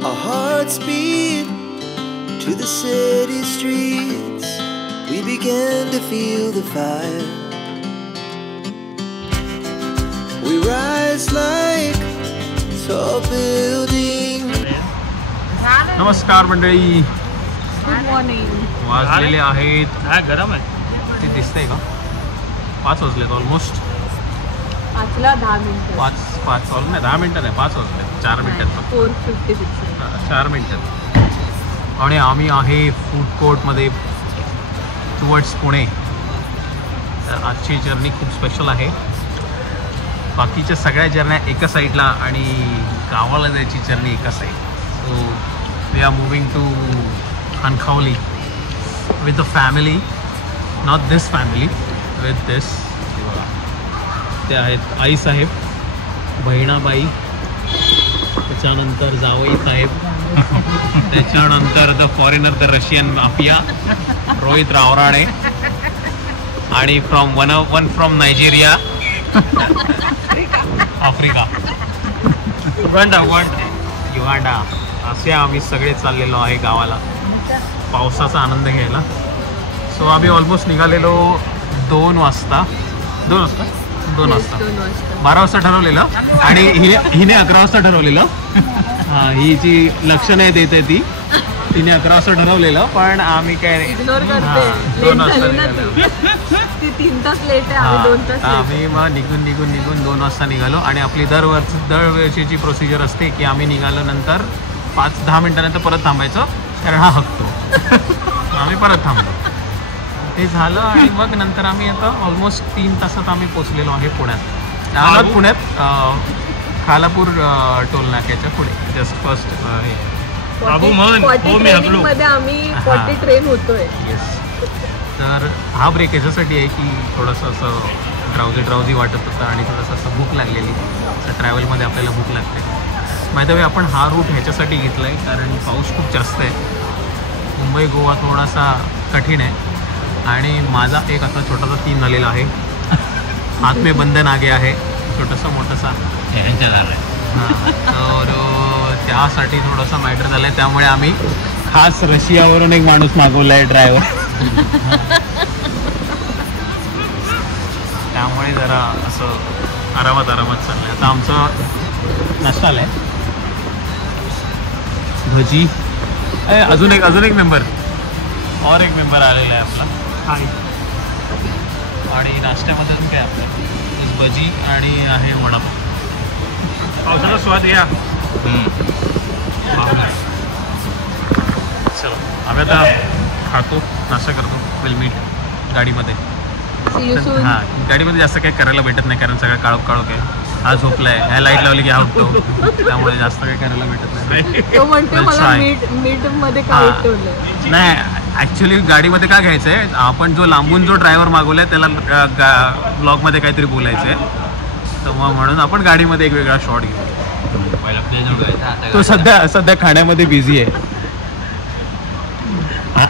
Our hearts beat to the city streets. We began to feel the fire. We rise like tall buildings. नमस्कार मंडळी, good morning. वाजलेले आहेत, गरम आहे ते दिसतंय का? 5 वाजलेत ऑलमोस्ट. 5ला 10 मिनिटं. 5 वाजले नाही, 10 मिनिटं नाही, 5 वाजले, 4 मिनिटात. 4:56. 4 मिनिटात. आणि आम्ही आहे फूड कोर्टमध्ये टुवर्ड्स पुणे. तर आजची जर्नी खूप स्पेशल आहे. बाकीच्या सगळ्या जर्न्या एका साईडला आणि गावाला जायची जर्नी एका side. So we are moving to Khankauli with the family, not this family, with this. ते आहेत आई साहेब, बहिणाबाई, त्याच्यानंतर जावई साहेब, त्याच्यानंतर the foreigner, the Russian mafia Rohit Raorane, आणि one from Nigeria, Africa, Uganda. असे आम्ही सगळे चाललेलो आहे गावाला पावसाचा आनंद घ्यायला. सो आम्ही ऑलमोस्ट निघालेलो 2 वाजता. 12 वाजता ठरवलेलं आणि हिने 11 वाजता ठरवलेलं. ही जी लक्षणं देते तिने 11 वाजता ठरवलेलं, पण आम्ही काय इग्नोर करते. 2 वाजता निघालो. ती 3 तास लेट आहे, आम्ही 2 तास. आम्ही मग निघून 2 वाजता निघालो. आणि आपली दरवर्षीची प्रोसिजर असते की आम्ही निघालो नंतर 5-10 मिनिटानंतर परत थांबायचं, कारण हा हकतो. आम्ही परत थांबलो, ते झालं. आणि मग नंतर आम्ही आता ऑलमोस्ट 3 तासात आम्ही पोचलेलो आहे पुण्यात. खालापूर टोल नाक्याच्या पुढे, जस्ट फर्स्ट हे 40 मध्ये आम्ही 40 ट्रेन होतोय. येस. तर हा ब्रेक याच्यासाठी आहे की थोडंसं असं ड्राउझी वाटत होतं आणि थोडंसं असं भूक लागलेली. असं ट्रॅव्हलमध्ये आपल्याला भूक लागते. माहिती आहे, आपण हा रूट ह्याच्यासाठी घेतला आहे कारण पाऊस खूप जास्त आहे. मुंबई गोवा थोडासा कठीण आहे. आणि माझा एक असा छोटासा सीन झालेला आहे. हात में बंधन आगे आहे, छोटंसं मोठंसा. तर त्यासाठी थोडासा मॅटर झाला आहे. त्यामुळे आम्ही खास रशियावरून एक माणूस मागवला आहे, ड्रायव्हर. त्यामुळे जरा असं आरामात चाललं आहे. आता आमचं नाश्ता आला आहे, भजी. अजून एक मेंबर आलेला आहे आपला. हाय. आणि नाश्त्यामध्ये अजून काय आपलं भजी आणि आहे वडापाव. पावसाचा स्वाद घ्या. चलो आम्ही आता खातो, नाश्ता करतो. विल मीट गाडीमध्ये. हां, गाडीमध्ये जास्त काही करायला भेटत नाही कारण सगळं काळोख आहे. हा झोपलाय, ह्या लाईट लावली की हा उठतो, त्यामुळे जास्त काही करायला भेटत नाही. तो म्हणतो मला मीट मध्ये काय ठेवलंय. नाही, ॲक्च्युली गाडीमध्ये काय घ्यायचं आहे, आपण जो लांबून जो ड्रायव्हर मागवलाय त्याला ब्लॉगमध्ये काहीतरी बोलायचं आहे. तर मग म्हणून आपण गाडीमध्ये एक वेगळा शॉट घेऊ. तो सध्या खाण्यामध्ये बिझी आहे.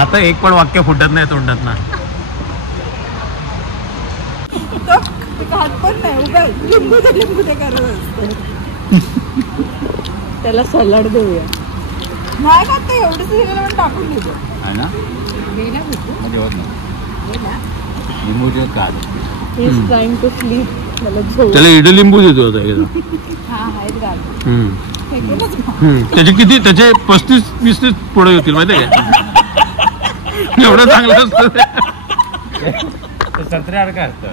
आता एक पण वाक्य फुटत नाही तोंडात ना. त्याला सलाड देऊया. नाही का ते एवढंच टाकून देतो आहे ना. लिंबूचे काढ. He is trying to sleep. त्याला इडं लिंबू देतो आता. त्याचे 35-30 पुढे होतील माहिती आहे का? एवढं चांगलं असतं. 17 का असतं.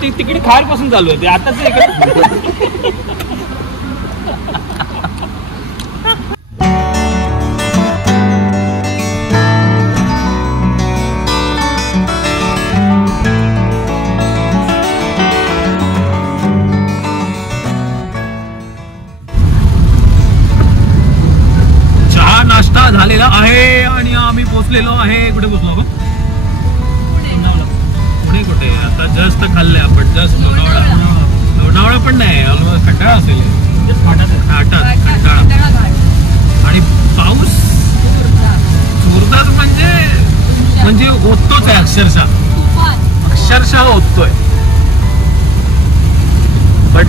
तिकडे खार पासून चालू होते आता चहा नाश्ता झालेला आहे आणि आम्ही पोचलेलो आहे. कुठे पोचलो गं? कुठे आता जस्ट खाल्लंय आपण. जस्ट लोणावळा पण नाही, कंटाळा असेल. कंटाळा. आणि पाऊस जोरदार म्हणजे ओततोच आहे, अक्षरशः ओततोय.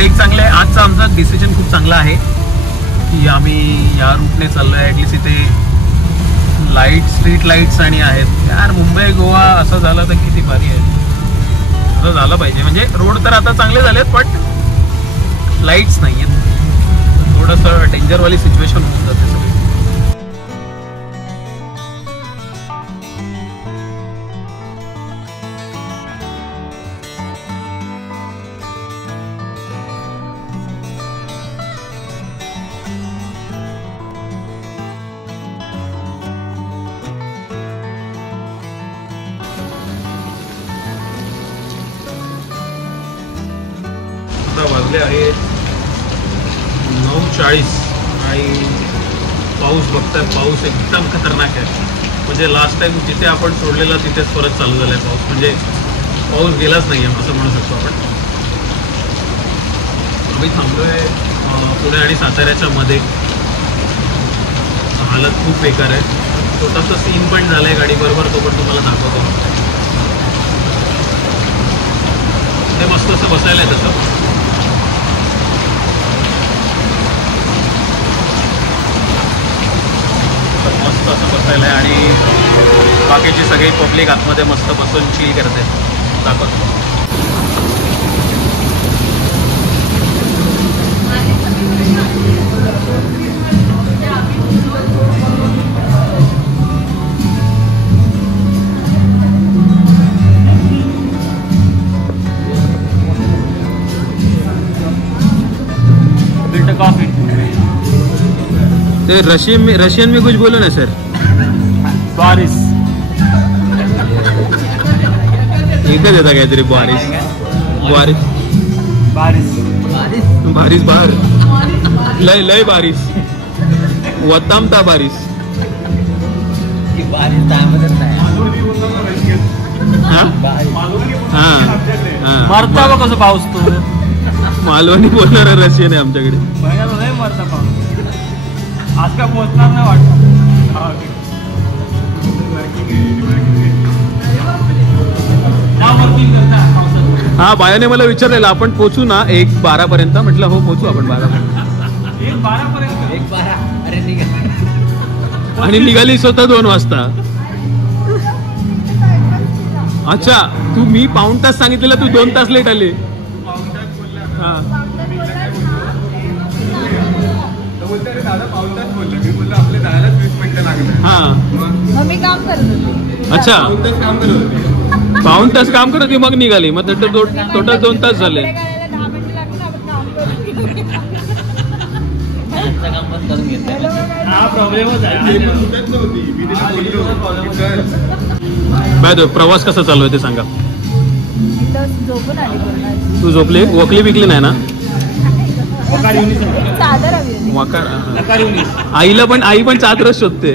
एक चांगलं आहे, आजचा आमचा डिसिजन खूप चांगला आहे की आम्ही या रूटने चाललो आहे. ॲटलिस्ट इथे लाईट, स्ट्रीट लाईट्स आणि आहेत. यार मुंबई गोवा असं झालं तर किती भारी आहे. असं झालं पाहिजे. म्हणजे रोड तर आता चांगले झालेत बट लाईट्स नाही आहेत. थोडंसं डेंजरवाली सिच्युएशन होऊन जाते सगळी. वाजले आहे 9:40 आणि पाऊस बघताय. पाऊस एकदम खतरनाक आहे. म्हणजे लास्ट टाइम जिथे आपण सोडलेला तिथेच परत चालू झाला आहे पाऊस. म्हणजे पाऊस गेलाच नाही आहे असं म्हणू शकतो आपण. आम्ही थांबलो आहे पुणे आणि साताऱ्याच्या मध्ये. हालत खूप बेकार आहे. छोटासा सीन पण झाला आहे गाडी बरोबर, तो पण तुम्हाला दाखवतो. ते मस्त असं बसायला आहे तसं. मस्त असं बसायला आहे आणि बाकीची सगळी पब्लिक आतमध्ये मस्त बसून चिल करते. दाखवतो. कॉफी. तो रशियन में कुछ बोलो ना सर. बारिश. एकच येतं काहीतरी. बारिश बारिश बारिश बारिश बार लय लय बारिश. वतामता बारिश. मरता बघ कसं पाऊस. तू मालवणी बोलणार रशियन आहे आमच्याकडे. मरता पाऊस. आज का पोहोचणार नाही वाटतं. हा बायाने मला विचारलेलं आपण पोचू ना 1:12 पर्यंत. म्हटलं हो पोचू आपण 12 पर्यंत. 1:12 पर्यंत. 1:12 अरे निघा. आणि निघाली स्वतः 2 वाजता. अच्छा तू मी पाऊण तास सांगितलेलं, तू 2 तास लेट आले. हा मी काम करत होते. अच्छा पाऊण तास काम करत होती मग निघाली. मग टोटल 2 तास झाले. 10 मिनिटं लागून आपण काम करतो. हा प्रॉब्लेमच आहे. बाय प्रवास कसा चालू आहे ते सांगा. झोपून आली पूर्ण. तू झोपली वकली बिकली नाही ना. चादर हवी. आईला पण आई पण चादरच शोधते.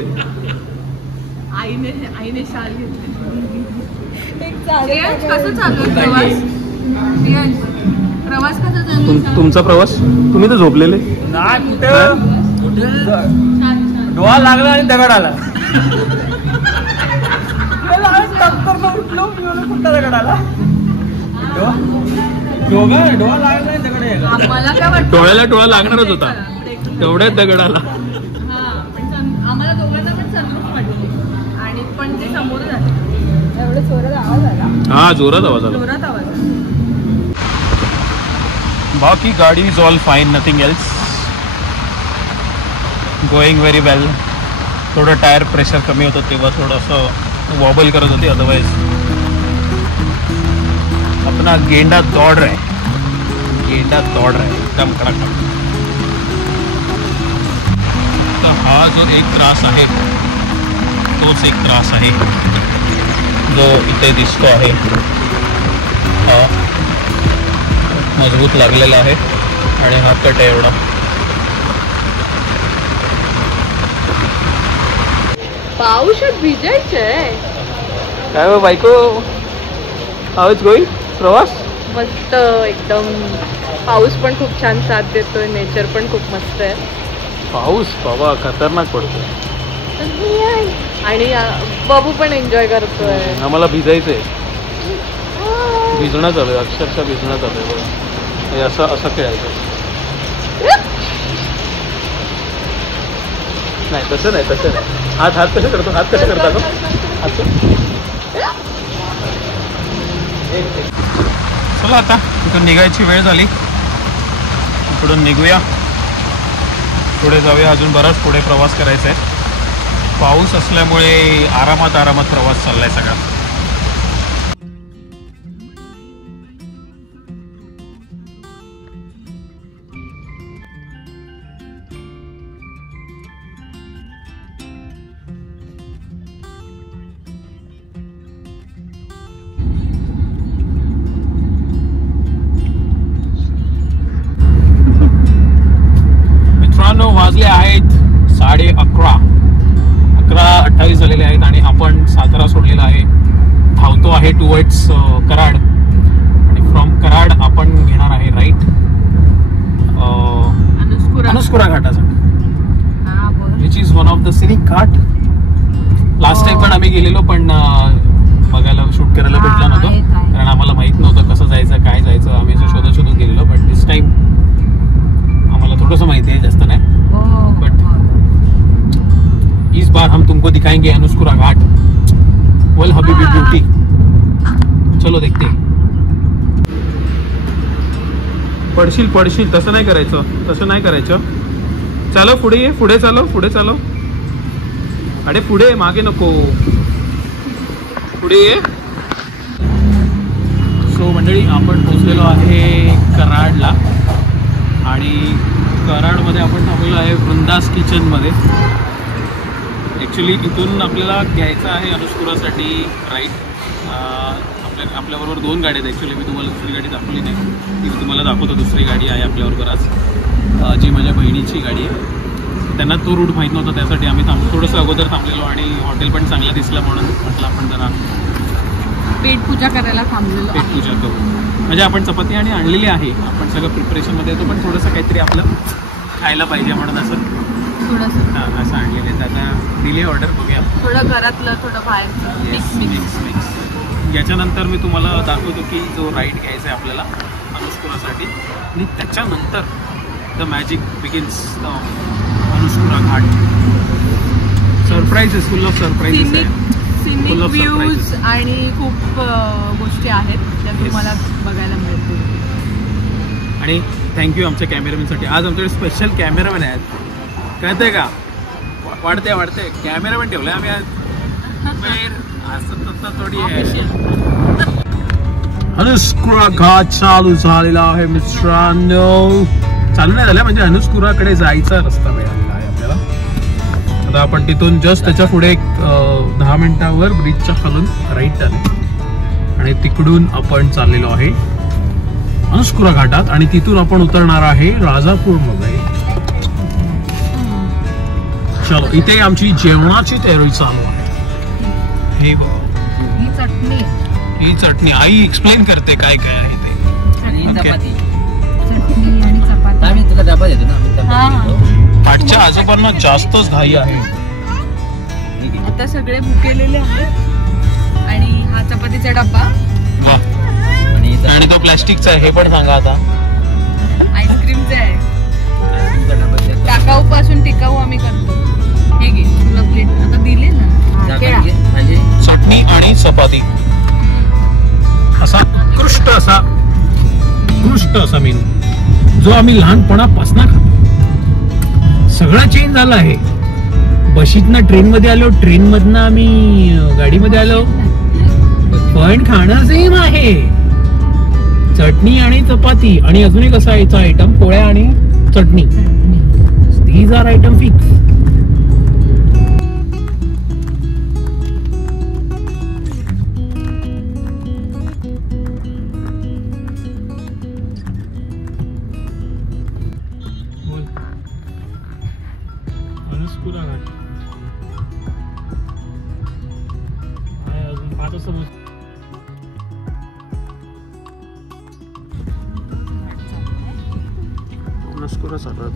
आईने शाल घेतली. कसं चालू प्रवास? प्रवास कसा चालू? तुमचा प्रवास? तुम्ही तर झोपलेले नाही. कुठं डोळा लागला आणि दगड आला. कुठला दगड आला? डोळा लागला आणि दगड. आम्हाला काय वाटतं डोळ्याला डोळा लागणारच होता तेवढ्यात दगड आला. आम्हाला दोघांना पण सनरूफ वाटली आणि पण ते समोर झालं. एवढं जोरात आवाज आला. हा जोरात आवाज आला. जोरात आवाज. बाकी गाडी is all fine. Nothing else. Going very well. थोडं टायर प्रेशर कमी होतं तेव्हा थोडंसं वॉबल करत होती. अदरवाइज अपना गेंडा दौड़ रहा है. गेंडा दौड़ रहा है एकदम कड़क. हा जो एक त्रास आहे तोच एक त्रास आहे जो इथे दिसतो आहे. हा मजबूत लागलेला आहे आणि हा कट आहे एवढा. पाऊसात भिजायचंय. काय हो बायको हाऊ इज गोईंग प्रवास? मस्त एकदम. पाऊस पण खूप छान साथ देतोय. नेचर पण खूप मस्त आहे. पाऊस बाबा खतरनाक पडतोय. आणि बाबू पण एन्जॉय करतोय. आम्हाला भिजायचंय. भिजणं चालू आहे. अक्षरशः भिजणं चालू आहे. असं असं खेळायचं. नाही तसं नाही, तसं नाही. हात हात कसे करतो, हात कसे करता तो असं. चला आता तिथून निघायची वेळ झाली. इकडून निघूया, पुढे जाऊया. अजून बराच पुढे प्रवास करायचा आहे. पाऊस असल्यामुळे आरामात आरामात प्रवास चाललाय सगळा. वाजले आहेत 11:30 झालेले आहेत आणि आपण सातारा सोडलेला आहे. धावतो आहे टुवर्ड्स कराड आणि फ्रॉम कराड आपण घेणार आहे राईट अनुस्कुरा घाटाचा, which is one of the scenic Ghat. Last time पण आम्ही गेलेलो पण बघायला शूट करायला भेटला नव्हतं कारण आम्हाला माहित नव्हतं कसं जायचं काय जायचं. आम्ही शोधत शोधत गेलेलो बट दिस टाइम आम्हाला थोडंसं माहिती आहे, जास्त नाही. बट इस बार हम तुमको दिखाएंगे अनुस्कुरा घाट, वल हबीबी ब्यूटी. चलो देखते. पडशील पडशील, तसं नाही करायचं, तसं नाही करायचं. चालो पुढे ये, पुढे चालो, पुढे चालो. अरे पुढे, मागे नको, पुढे ये. सो मंडळी आपण पोहोचलेलो आहे कराडला आणि कराडमध्ये आपण थांबलेलो आहे वृंदास किचनमध्ये. ॲक्च्युली इथून आपल्याला घ्यायचं आहे अनुस्कुरासाठी राईट. आपल्याबरोबर 2 गाड्या आहेत. ॲक्च्युली मी तुम्हाला दुसरी गाडी दाखवली नाही, ती मी तुम्हाला दाखवतो. दुसरी गाडी आहे आपल्याबरोबर आज, जी माझ्या बहिणीची गाडी आहे. त्यांना तो रूट माहीत नव्हता, त्यासाठी आम्ही थोडंसं अगोदर थांबलेलो आणि हॉटेल पण चांगलं दिसलं म्हणून म्हटलं आपण जरा पेटपूजा करायला थांबलेलो. पेटपूजा करू म्हणजे आपण चपाती आणि आणलेली आहे, आपण सगळं प्रिपरेशनमध्ये येतो पण थोडंसं काहीतरी आपलं खायला पाहिजे म्हणून असं थोडंसं असं आणलेलं आहे. आता दिली ऑर्डर, बघूया. थोडं घरातलं थोडं बाहेरचं मिक्स. याच्यानंतर मी तुम्हाला दाखवतो की जो राईड घ्यायचा आहे आपल्याला अनुस्कुरासाठी आणि त्याच्यानंतर the magic begins, the Anuskura Ghat. Surprises, full of surprises आहे. सिनिक व्ह्यूज आणि खूप गोष्टी आहेत त्या तुम्हाला बघायला मिळतील. आणि थँक्यू आमच्या कॅमेरामॅनसाठी. आज आमच्याकडे स्पेशल कॅमेरामॅन आहेत, कळतंय का? वाढते कॅमेरामॅन ठेवलाय आम्ही आज. थोडी अनुस्कुरा घाट चालू झालेला आहे मित्रांनो. चालू नाही झालं म्हणजे अनुस्कुराकडे जायचा रस्ता मिळालेला आहे आपल्याला. आता आपण तिथून जस्ट त्याच्या पुढे 10 मिनिटावर ब्रिजच्या खालून राईट आले आणि तिकडून आपण चाललेलो आहे अनुस्कुरा घाटात आणि तिथून आपण उतरणार आहे राजापूरमध्ये. चलो, इथे आमची जेवणाची तयारी चालू आहे. हे बघ, ही चटणी आई एक्सप्लेन करते काय काय आहे ते. पाठच्या आजोबांना जास्तच घाई आहे. आता सगळे भुकेलेले आहेत आणि हा चपातीचा डब्बा आणि तो प्लास्टिकचा आहे, हे पण सांगा आता. आईस्क्रीमचा आहे, टाकाऊ पासून टिकाऊ आम्ही करतो. हे घे तुला प्लेट आता दिले ना. चटणी आणि चपाती असा उत्कृष्ट असा मेनू जो आम्ही लहानपणापासून खातो. सगळं चेंज झालं आहे. बशीतनं ट्रेनमध्ये आलो, ट्रेनमधनं आम्ही गाडीमध्ये आलो, पण खाणं सेम आहे. चटणी आणि चपाती आणि अजून एक असा याचा आयटम पोळ्या आणि चटणी. These are item fix. Anuskura Ghat अजून 5 वाजता अनुस्कुरा सगळं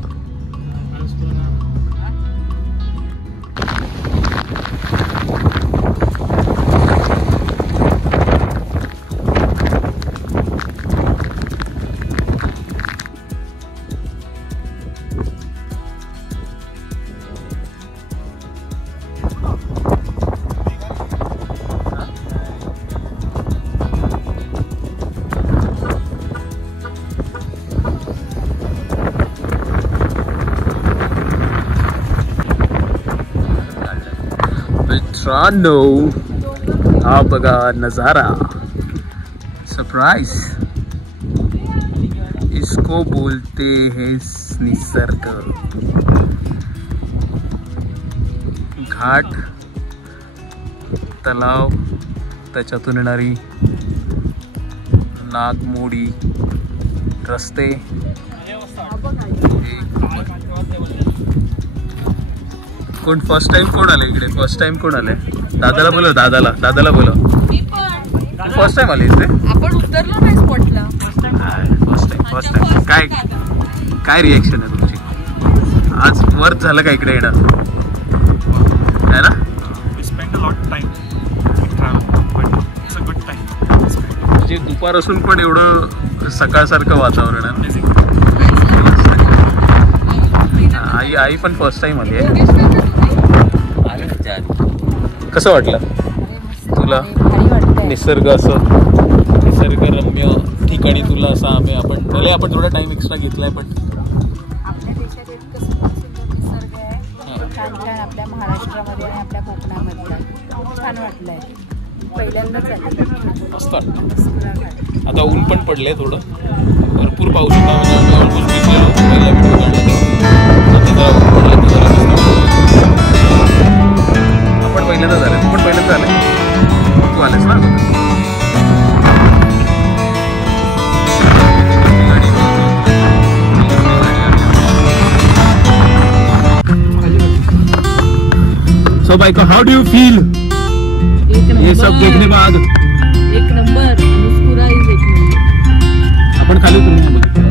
मित्रांनो, हा बघा नजारा. सरप्राइज, इसको बोलते हैं निसर्ग. घाट, तलाव, त्याच्यातून येणारी नागमोडी, रस्ते. कोण फर्स्ट टाइम कोण आले इकडे? फर्स्ट टाइम कोण आले? दादाला बोलव, दादाला बोलव. फर्स्ट टाइम आले इथे? आपण उतरलो नाही स्पॉटला. First time. काय रिएक्शन आहे तुमची? आज वर्थ झालं का इकडे येणं? है ना? म्हणजे दुपार असून पण एवढं सकाळसारखं वातावरण आहे. आई पण फर्स्ट टाइम आली आहे. कसं वाटलं तुला? निसर्ग निसर्गरम्य ठिकाणी तुला असं आपण थोडा टाइम एक्स्ट्रा घेतलाय, पण आपल्या देशात इतकं सुंदर निसर्ग आहे. छान आपल्या महाराष्ट्रामध्ये आणि आपल्या कोकणामध्ये खूप छान वाटलंय. पहिल्यांदाच मस्त वाटतं. आता ऊन पण पडलंय, थोडं भरपूर पाऊस होता. म्हणजे ऑलमोस्ट भिजलेलो पहिल्या व्हिडिओ आपण पहिल्यांदा झालं. तू पण पहिल्यांदा झालंय? तू आलेस ना? So Baika, how do you feel? ये सब देखने बाद एक नंबर. अनुस्कुरा इज एक नंबर. आपण खाली उतरून नाही बघितलं.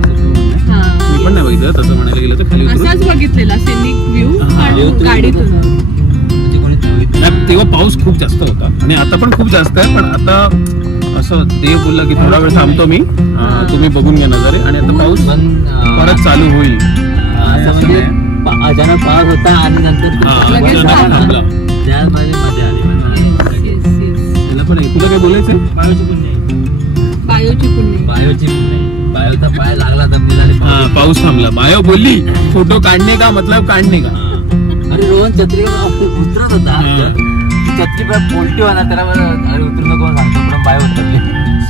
मी पण नाही बघितलं तसं म्हणायला गेलं तर. खाली असाच बघितलेला सिनिक व्ह्यू गाडीतून. तेव्हा पाऊस खूप जास्त होता आणि आता पण खूप जास्त आहे. पण आता असं देव बोलला की थोडा वेळ थांबतो मी, तुम्ही बघून घ्या नजारे. आणि आता पाऊस परत चालू होईल. अचानक पाऊस होता आणि नंतर थांबला. त्यामध्ये मजा आली. त्याला पण तुला काय बोलायचंय? बायोचा पाय लागला तर पाऊस थांबला. बायो बोलली फोटो काढणे का मतलब काढणे का. अरे रोहन छत्री उतरत होता. छत्री पोल्टी होणार त्याला. अरे उतरू नको सांगतो, पण बाय उतरली.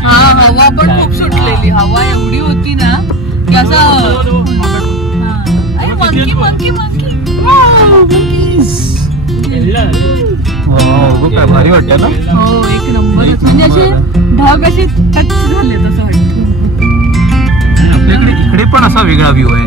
हवा पण खूप सुटलेली. हवा एवढी होती ना की असं काय भारी वाटतं ना. हो, एक नंबर. म्हणजे असे ढग असे टच झाले तसं वाटतं. आपल्याकडे इकडे पण असा वेगळा व्ह्यू आहे.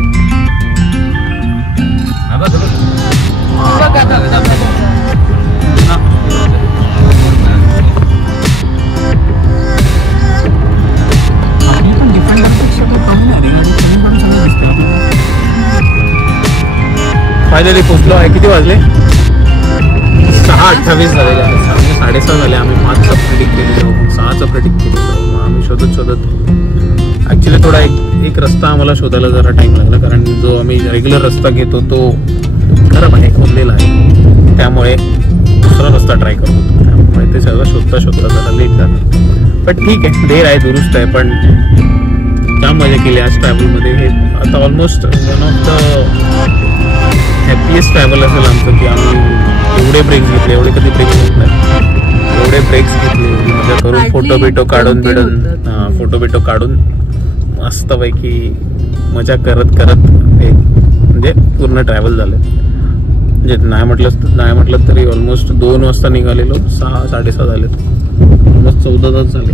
फायनली पोचलो आहे. किती वाजले? 6:28 झालेले आहे. 6:30 झाले. आम्ही 5चं प्रेडिक्ट केलेलो, 6चं प्रेडिक्ट केलेलो. आम्ही शोधत ॲक्च्युली थोडा एक रस्ता आम्हाला शोधायला जरा टाईम लागला, कारण जो आम्ही रेग्युलर रस्ता घेतो तो खराब आहे, खोदलेला आहे. त्यामुळे दुसरा रस्ता ट्राय करत होतो. त्यामुळे ते सगळं शोधता जरा लेट झालं. पण ठीक आहे, देर आहे, दुरुस्त आहे. पण जाम मजा केली आज ट्रॅव्हलमध्ये. हे आता almost one of the happiest travel असेल आमचं, की आम्ही एवढे ब्रेक्स घेतले. एवढे कधी ब्रेक्स घेत नाही. एवढे ब्रेक्स घेतले, मजा करून फोटो बिटो काढून मस्तपैकी मजा करत हे म्हणजे पूर्ण ट्रॅव्हल झालं. म्हणजे नाही म्हटलं तरी ऑलमोस्ट 2 वाजता निघालेलो. 6-6:30 झाले. ऑलमोस्ट 14 तास झाले.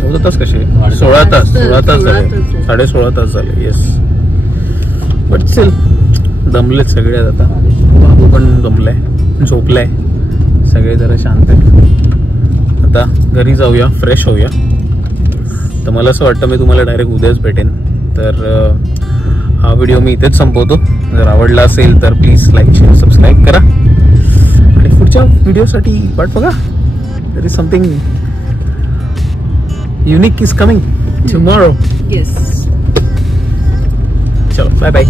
14 तास कसे? 16 तास झाले. 16.5 तास झाले. येस. बट स्टील दमलेत सगळे. आता बाबू पण दमलाय, झोपलाय. सगळे जरा शांत आहेत. आता घरी जाऊया, फ्रेश होऊया. तर मला असं वाटतं मी तुम्हाला डायरेक्ट उद्याच भेटेन. तर हा व्हिडिओ मी इथेच संपवतो. जर आवडला असेल तर प्लीज लाईक, शेअर, सबस्क्राईब करा. आणि पुढच्या व्हिडिओसाठी वाट बघा. There is something unique is coming tomorrow. Yes. चलो, बाय बाय.